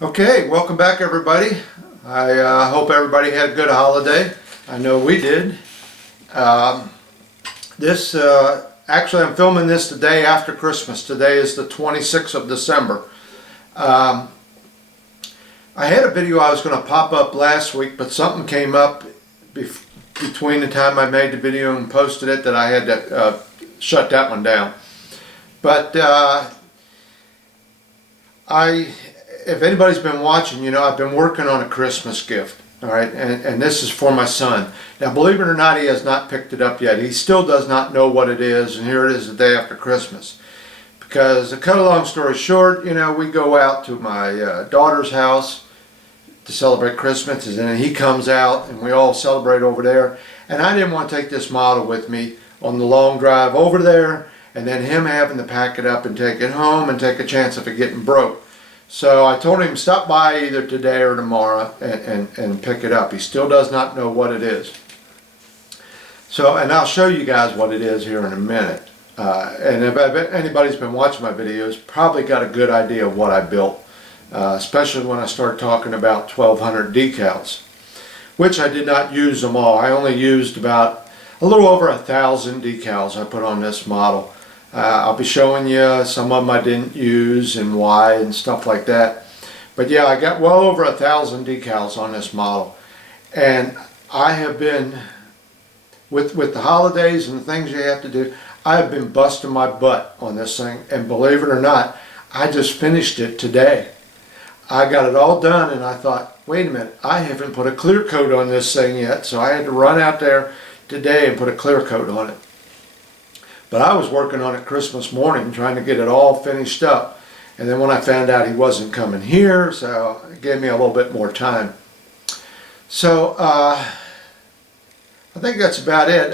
Okay, welcome back everybody. I hope everybody had a good holiday. I know we did. Actually I'm filming this the day after Christmas. Today is the 26th of December. I had a video I was going to pop up last week, but something came up between the time I made the video and posted it that I had to shut that one down. But if anybody's been watching, you know I've been working on a Christmas gift, all right, and this is for my son. Now, believe it or not, he has not picked it up yet. He still does not know what it is, and here it is the day after Christmas. Because, to cut a long story short, you know, we go out to my daughter's house to celebrate Christmas, and then he comes out, and we all celebrate over there. And I didn't want to take this model with me on the long drive over there, and then him having to pack it up and take it home and take a chance of it getting broke. So I told him stop by either today or tomorrow and pick it up. He still does not know what it is. So, and I'll show you guys what it is here in a minute. And if anybody's been watching my videos, probably got a good idea of what I built, especially when I start talking about 1,200 decals, which I did not use them all. I only used about a little over 1,000 decals I put on this model. I'll be showing you some of them I didn't use and why and stuff like that. But yeah, I got well over 1,000 decals on this model. And I have been, with the holidays and the things you have to do, I have been busting my butt on this thing. And believe it or not, I just finished it today. I got it all done and I thought, wait a minute, I haven't put a clear coat on this thing yet. So I had to run out there today and put a clear coat on it. But I was working on it Christmas morning, trying to get it all finished up. And then when I found out he wasn't coming here, so it gave me a little bit more time. So I think that's about it.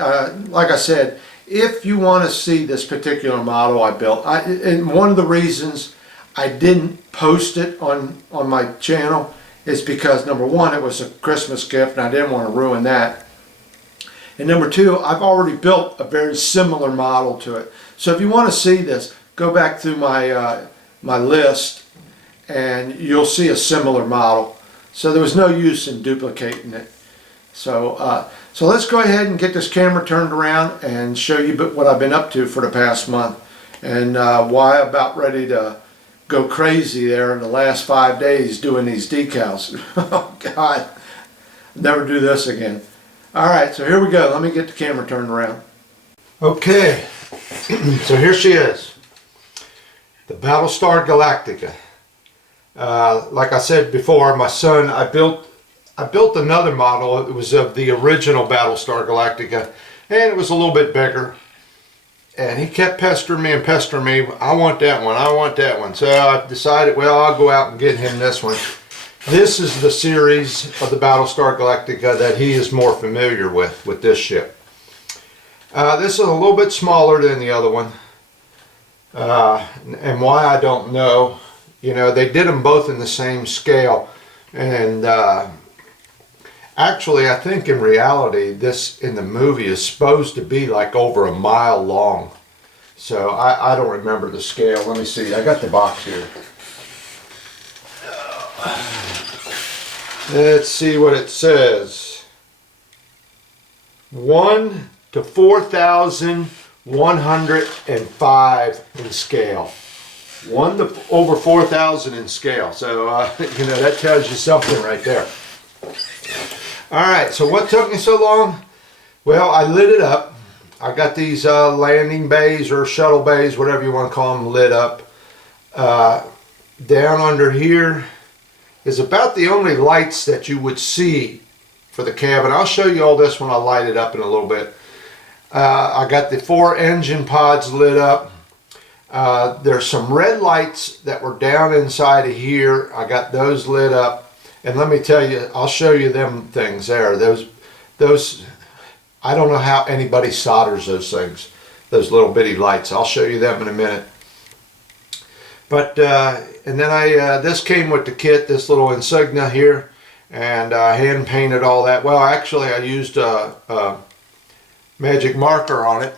Like I said, if you want to see this particular model I built, and one of the reasons I didn't post it on my channel is because, number one, it was a Christmas gift and I didn't want to ruin that. And number two, I've already built a very similar model to it. So if you want to see this, go back through my my list and you'll see a similar model. So there was no use in duplicating it. So so let's go ahead and get this camera turned around and show you what I've been up to for the past month and why I'm about ready to go crazy there in the last 5 days doing these decals. Oh God, never do this again. Alright, so here we go. Let me get the camera turned around. Okay, so here she is. The Battlestar Galactica. Like I said before, my son, I built another model. It was of the original Battlestar Galactica, and it was a little bit bigger. And he kept pestering me and pestering me. I want that one, I want that one. So I decided, well, I'll go out and get him this one. This is the series of the Battlestar Galactica that he is more familiar with this ship. This is a little bit smaller than the other one. And why, I don't know. You know, they did them both in the same scale. And actually, I think in reality, this in the movie is supposed to be like over a mile long. So I don't remember the scale. Let me see. I got the box here. Let's see what it says. 1 to 4,105 in scale. 1 to over 4,000 in scale. So, you know, that tells you something right there. Alright, so what took me so long? Well, I lit it up. I got these landing bays or shuttle bays, whatever you want to call them, lit up. Down under here is about the only lights that you would see for the cabin. I'll show you all this when I light it up in a little bit. I got the 4 engine pods lit up. There's some red lights that were down inside of here. I got those lit up. And let me tell you, I'll show you them things there. Those, I don't know how anybody solders those things, those little bitty lights. I'll show you them in a minute. But, and then this came with the kit, this little insignia here, and I hand painted all that. Well, actually I used a magic marker on it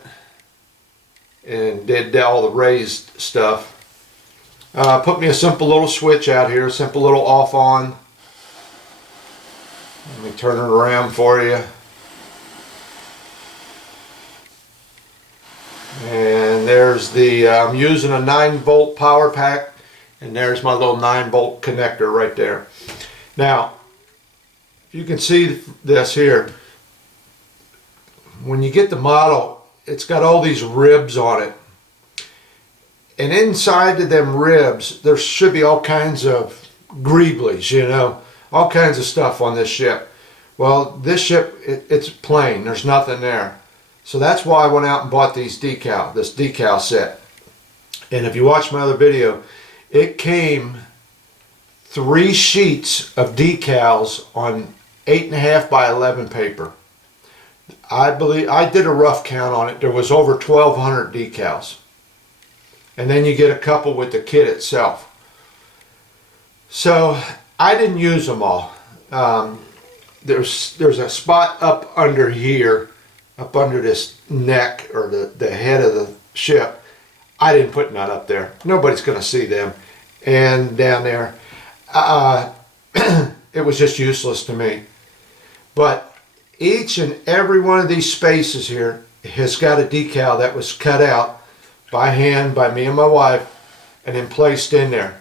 and did all the raised stuff. Put me a simple little switch out here, simple little off on. Let me turn it around for you. And there's the, I'm using a 9-volt power pack, and there's my little 9-volt connector right there. Now, you can see this here. When you get the model, it's got all these ribs on it. And inside of them ribs, there should be all kinds of greeblies, you know, all kinds of stuff on this ship. Well, this ship, it's plain. There's nothing there. So that's why I went out and bought this decal set. And if you watch my other video, it came 3 sheets of decals on 8.5 by 11 paper. I believe, I did a rough count on it. There was over 1,200 decals. And then you get a couple with the kit itself. So I didn't use them all. There's a spot up under here, up under this neck or the head of the ship. I didn't put none up there. Nobody's going to see them. And down there, it was just useless to me. But each and every one of these spaces here has got a decal that was cut out by hand by me and my wife and then placed in there.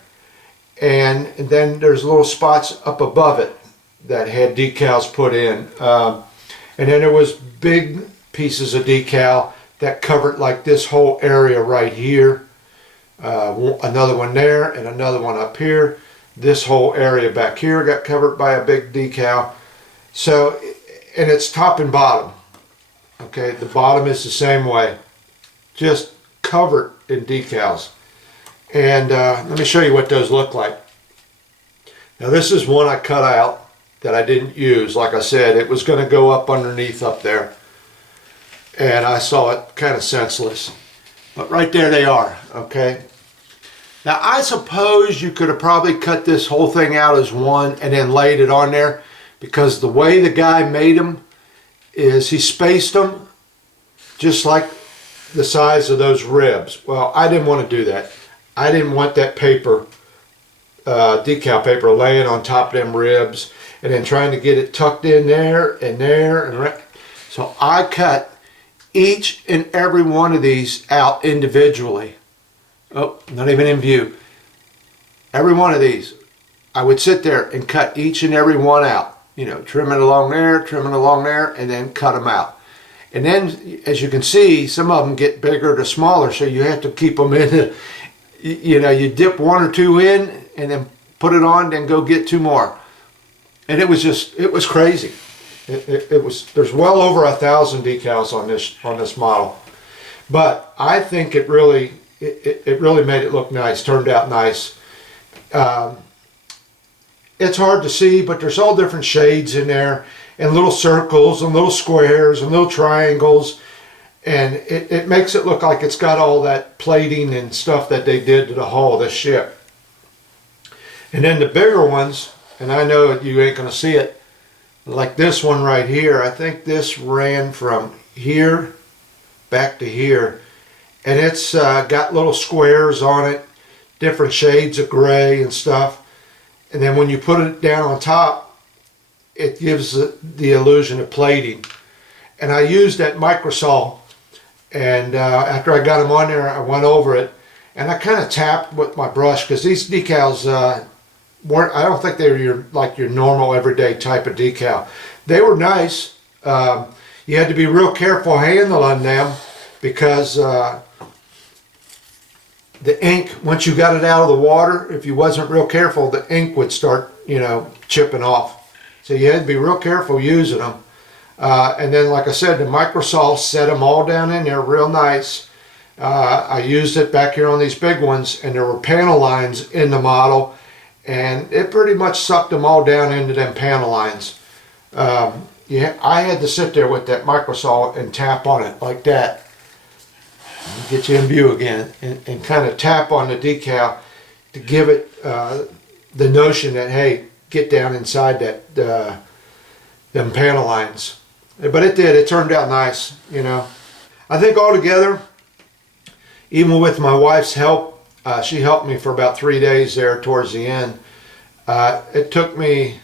And then there's little spots up above it that had decals put in. And then there was big pieces of decal that covered like this whole area right here. Another one there and another one up here. This whole area back here got covered by a big decal. So, and it's top and bottom. Okay, the bottom is the same way. Just covered in decals. And let me show you what those look like. Now this is one I cut out that I didn't use. Like I said, it was going to go up underneath up there. And I saw it kind of senseless. But right there they are, okay? Now I suppose you could have probably cut this whole thing out as one and then laid it on there, because the way the guy made them is he spaced them just like the size of those ribs. Well, I didn't want to do that. I didn't want that paper, decal paper, laying on top of them ribs and then trying to get it tucked in there and there. And so I cut each and every one of these out individually. Oh, not even in view. Every one of these. I would sit there and cut each and every one out. You know, trim it along there, and then cut them out. And then, as you can see, some of them get bigger to smaller, so you have to keep them in. You know, you dip 1 or 2 in, and then put it on, then go get 2 more. And it was just, it was crazy. It was. There's well over 1,000 decals on this model, but I think it really made it look nice. Turned out nice. It's hard to see, but there's all different shades in there, and little circles and little squares and little triangles, and it makes it look like it's got all that plating and stuff that they did to the hull of the ship. And then the bigger ones, and I know you ain't gonna see it, like this one right here. I think this ran from here back to here, and it's got little squares on it, different shades of gray and stuff. And then when you put it down on top, it gives the illusion of plating. And I used that microsaw, and after I got them on there, I went over it, and I kind of tapped with my brush, because these decals weren't, I don't think they were like your normal everyday type of decal. They were nice. You had to be real careful handling them, because the ink, once you got it out of the water, if you wasn't real careful, the ink would start, you know, chipping off. So you had to be real careful using them. And then, like I said, the microsaw set them all down in there real nice. I used it back here on these big ones, and there were panel lines in the model, and it pretty much sucked them all down into them panel lines. Yeah, I had to sit there with that microsaw and tap on it like that. Get you in view again, and kind of tap on the decal to give it the notion that, hey, get down inside that them panel lines. But it did. It turned out nice, you know. I think altogether, even with my wife's help, She helped me for about 3 days there towards the end. It took me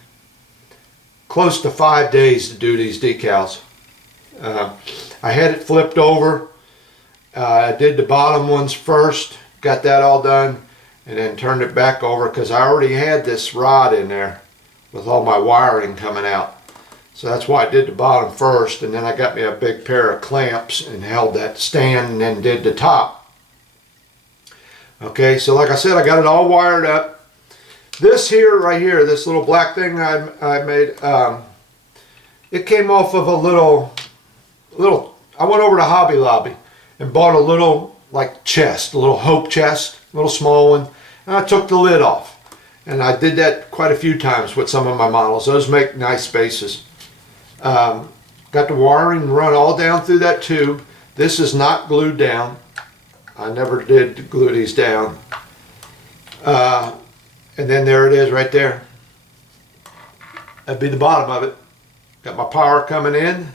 close to 5 days to do these decals. I had it flipped over. I did the bottom ones first, got that all done, and then turned it back over because I already had this rod in there with all my wiring coming out. So that's why I did the bottom first, and then I got me a big pair of clamps and held that stand and then did the top. Okay, so like I said, I got it all wired up. This here, right here, this little black thing I made, it came off of a little, I went over to Hobby Lobby and bought a little like chest, a little Hope chest, a little small one, and I took the lid off. And I did that quite a few times with some of my models. Those make nice spaces. Got the wiring run all down through that tube. This is not glued down. I never did glue these down. And then there it is right there. That'd be the bottom of it. Got my power coming in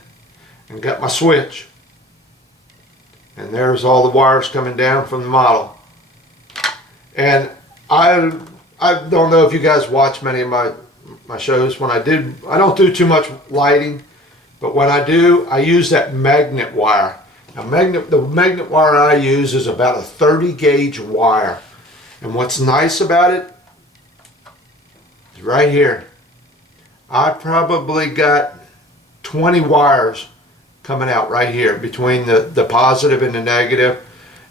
and got my switch. And there's all the wires coming down from the model. And I don't know if you guys watch many of my shows. When I don't do too much lighting, but when I do, I use that magnet wire. Now the magnet wire I use is about a 30 gauge wire. And what's nice about it is right here. I probably got 20 wires coming out right here between the positive and the negative.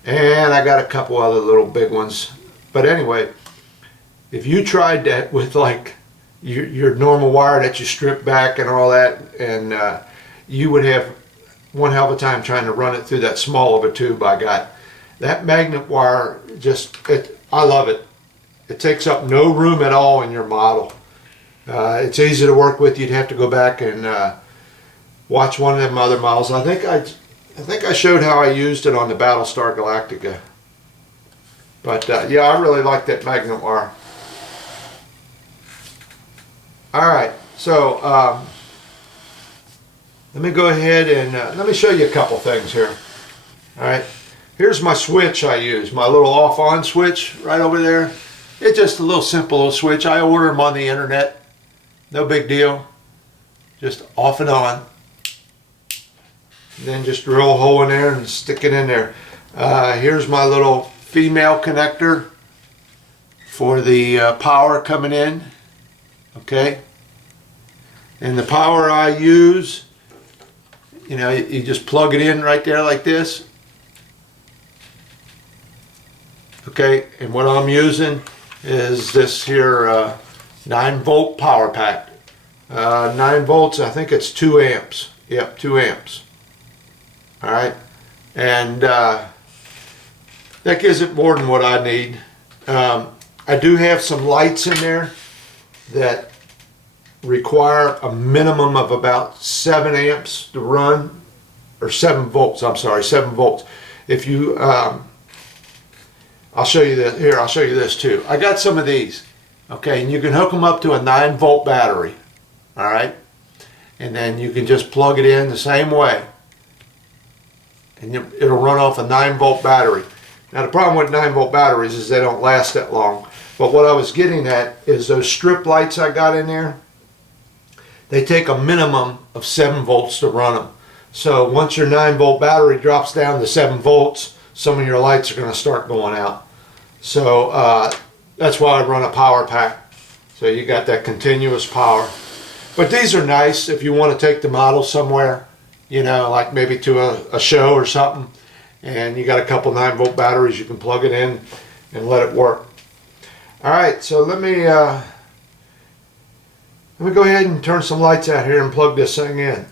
And I got a couple other little big ones. But anyway, if you tried that with like your normal wire that you strip back and all that, and you would have one hell of a time trying to run it through that small of a tube I got. That magnet wire, I love it. It takes up no room at all in your model. It's easy to work with. You'd have to go back and watch one of them other models. I think I showed how I used it on the Battlestar Galactica. But yeah, I really like that magnet wire. Alright, so let me go ahead and let me show you a couple things here. Alright, here's my switch I use, my little off-on switch right over there. It's just a little simple little switch. I order them on the internet. No big deal. Just off and on. And then just drill a hole in there and stick it in there. Here's my little female connector for the power coming in. Okay, and the power I use, you just plug it in right there like this. Okay, and what I'm using is this here 9-volt power pack. 9 volts, I think it's 2 amps. Yep, 2 amps. Alright, and that gives it more than what I need. I do have some lights in there that require a minimum of about 7 amps to run, or 7 volts, I'm sorry, 7 volts. If you, I'll show you this, here, I'll show you this too. I got some of these, okay, and you can hook them up to a 9-volt battery, alright, and then you can just plug it in the same way, and it'll run off a 9-volt battery. Now the problem with 9-volt batteries is they don't last that long. But what I was getting at is those strip lights I got in there, they take a minimum of 7 volts to run them. So once your 9-volt battery drops down to 7 volts, some of your lights are going to start going out. So that's why I run a power pack. So you got that continuous power. But these are nice if you want to take the model somewhere, like maybe to a show or something, and you got a couple 9-volt batteries, you can plug it in and let it work. Alright, so let me go ahead and turn some lights out here and plug this thing in.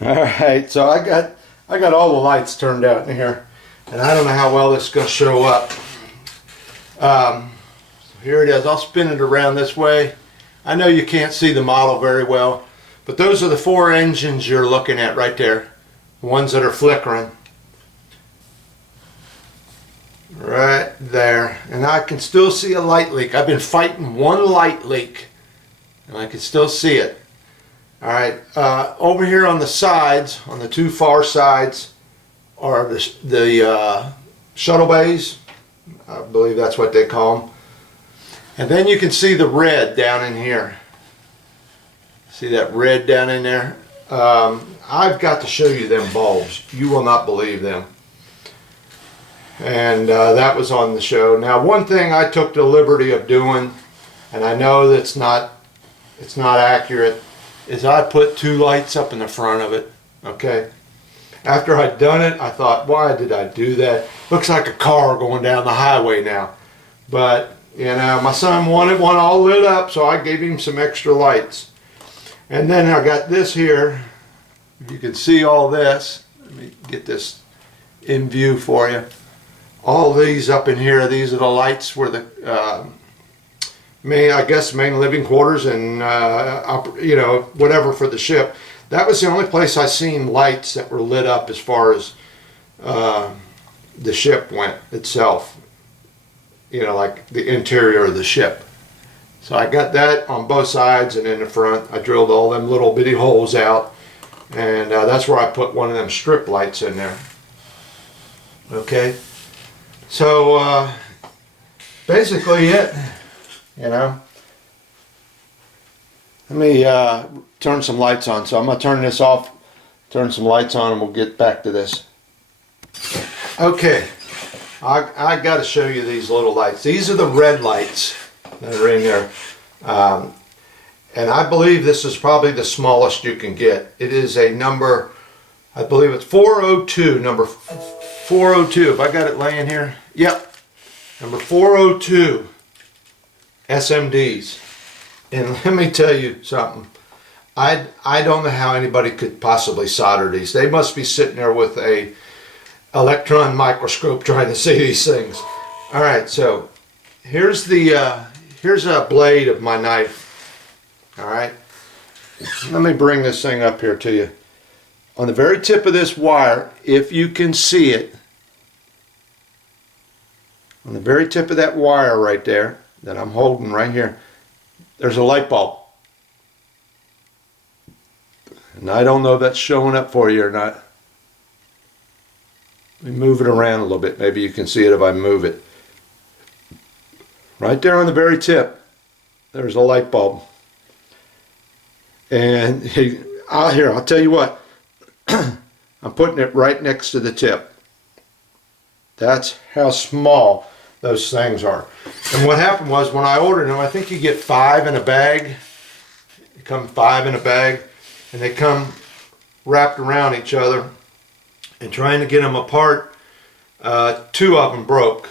Alright, so I got all the lights turned out in here, and I don't know how well this is going to show up. So here it is. I'll spin it around this way. I know you can't see the model very well, but those are the 4 engines you're looking at right there, the ones that are flickering. Right there, and I can still see a light leak. I've been fighting one light leak and I can still see it. Alright, over here on the sides, on the 2 far sides, are the shuttle bays. I believe that's what they call them. And then you can see the red down in here. See that red down in there? I've got to show you them bulbs. You will not believe them. And that was on the show. Now, one thing I took the liberty of doing, and I know that's not, it's not accurate, is I put 2 lights up in the front of it. Okay. After I'd done it, I thought, why did I do that? Looks like a car going down the highway now. But, you know, my son wanted one all lit up, so I gave him some extra lights. And then I got this here. If you can see all this, let me get this in view for you. All these up in here, these are the lights where the main living quarters and you know, whatever for the ship. That was the only place I seen lights that were lit up as far as the ship went itself. You know, like the interior of the ship. So I got that on both sides and in the front. I drilled all them little bitty holes out, and that's where I put one of them strip lights in there. Okay, so basically it, you know. Let me turn some lights on. So I'm going to turn this off, turn some lights on, and we'll get back to this. Okay, I got to show you these little lights. These are the red lights that are in there. And I believe this is probably the smallest you can get. It is a number, I believe it's 402, number 402. If I got it laying here, yep, number 402 SMDs. And let me tell you something. I don't know how anybody could possibly solder these. They must be sitting there with a electron microscope trying to see these things. All right, so here's the here's a blade of my knife. All right, let me bring this thing up here to you. On the very tip of this wire, if you can see it, on the very tip of that wire right there that I'm holding right here, there's a light bulb. And I don't know if that's showing up for you or not. Let me move it around a little bit. Maybe you can see it if I move it. Right there on the very tip, there's a light bulb. And here, I'll tell you what. I'm putting it right next to the tip. That's how small those things are. And what happened was when I ordered them, I think you get 5 in a bag. They come 5 in a bag, and they come wrapped around each other. And trying to get them apart, 2 of them broke.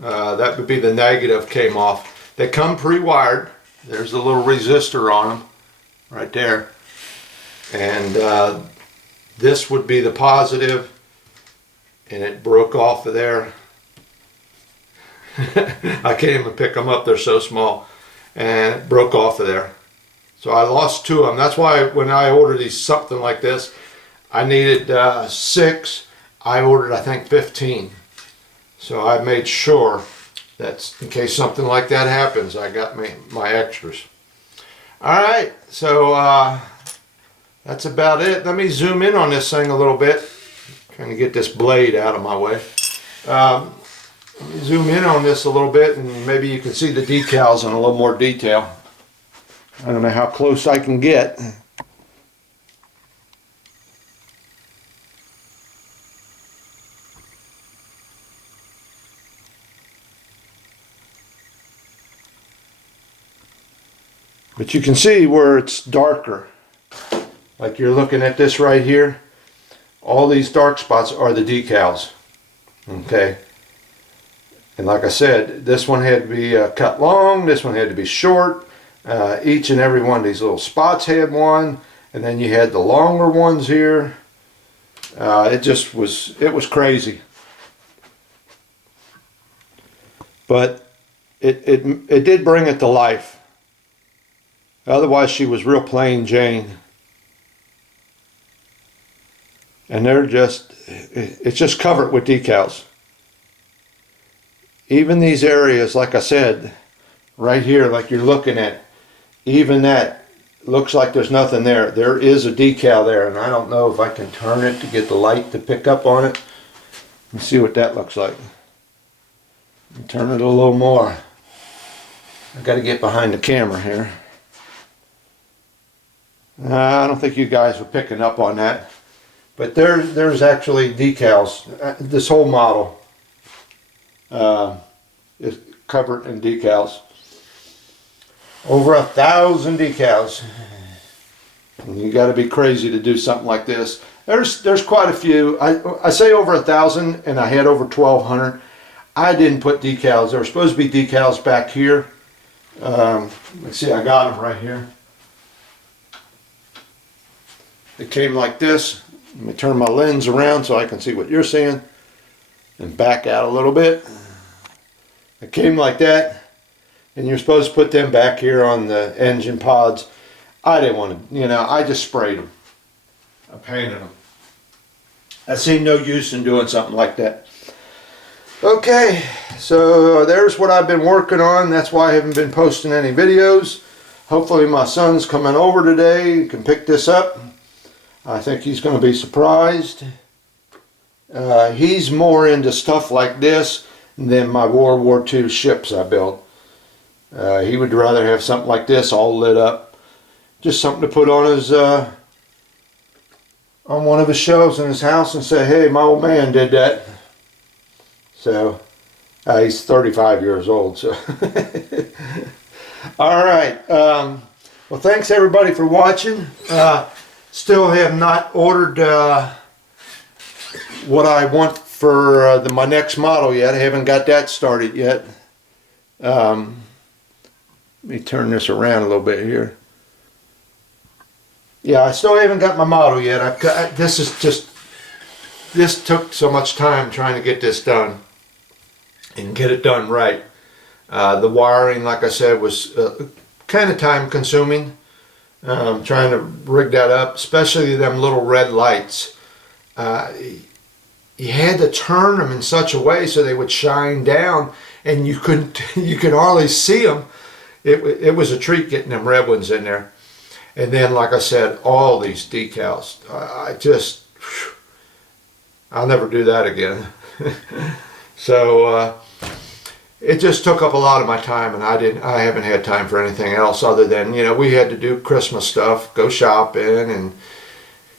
That would be the negative came off. They come pre-wired. There's a little resistor on them right there. And this would be the positive, and it broke off of there. I can't even pick them up, they're so small, and it broke off of there. So I lost 2 of them. That's why when I ordered these something like this, I needed 6. I ordered, I think, 15. So I made sure that in case something like that happens, I got my extras. All right, so that's about it. Let me zoom in on this thing a little bit. Trying to get this blade out of my way. Let me zoom in on this a little bit, and maybe you can see the decals in a little more detail. I don't know how close I can get. But you can see where it's darker. Like you're looking at this right here. All these dark spots are the decals. Okay. And like I said, this one had to be cut long. This one had to be short. Each and every one of these little spots had one. And then you had the longer ones here. It was crazy. But it did bring it to life. Otherwise, she was real plain Jane. And it's just covered with decals. Even these areas, like I said, right here, like you're looking at, even that looks like there's nothing there. There is a decal there, and I don't know if I can turn it to get the light to pick up on it. Let's see what that looks like. Turn it a little more. I got to get behind the camera here. I don't think you guys were picking up on that, but there's actually decals. This whole model is covered in decals. Over 1,000 decals. And you got to be crazy to do something like this. There's quite a few. I say over 1,000, and I had over 1,200. I didn't put decals. There were supposed to be decals back here. Let's see, I got them right here. It came like this. Let me turn my lens around so I can see what you're seeing, and back out a little bit. It came like that, and you're supposed to put them back here on the engine pods. I didn't want to, I just sprayed them. I painted them. I see no use in doing something like that. Okay, so there's what I've been working on. That's why I haven't been posting any videos. Hopefully my son's coming over today. He can pick this up. I think he's going to be surprised. He's more into stuff like this than my World War II ships I built. He would rather have something like this all lit up. Just something to put on his on one of his shelves in his house and say, hey, my old man did that. So he's 35 years old. So all right. Well, thanks everybody for watching. Still have not ordered what I want for my next model yet. I haven't got that started yet. Let me turn this around a little bit here. Yeah, I still haven't got my model yet. This took so much time trying to get this done and get it done right. The wiring, like I said, was kind of time consuming. Trying to rig that up, especially them little red lights. You had to turn them in such a way so they would shine down, and you could hardly see them. It was a treat getting them red ones in there. And then, like I said, all these decals. I'll never do that again. So it just took up a lot of my time, and I haven't had time for anything else other than, we had to do Christmas stuff, go shopping and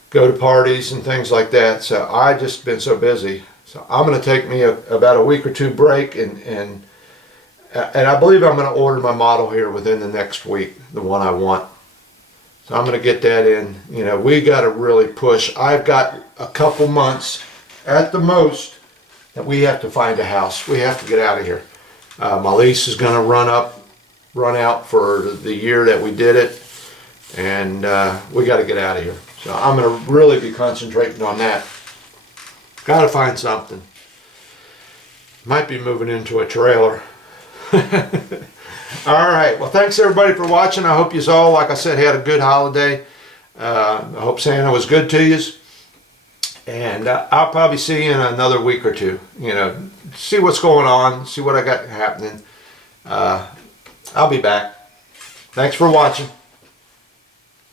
go to parties and things like that. So I just been so busy. So I'm going to take me about a week or two break, and I believe I'm going to order my model here within the next week, the one I want. So I'm going to get that in. We got to really push. I've got a couple months at the most that we have to find a house. We have to get out of here. My lease is going to run out for the year that we did it, and we got to get out of here. So I'm going to really be concentrating on that. Got to find something. Might be moving into a trailer. All right. Well, thanks everybody for watching. I hope you all, like I said, had a good holiday. I hope Santa was good to you. And I'll probably see you in another week or two. See what's going on, see what I got happening. I'll be back. Thanks for watching.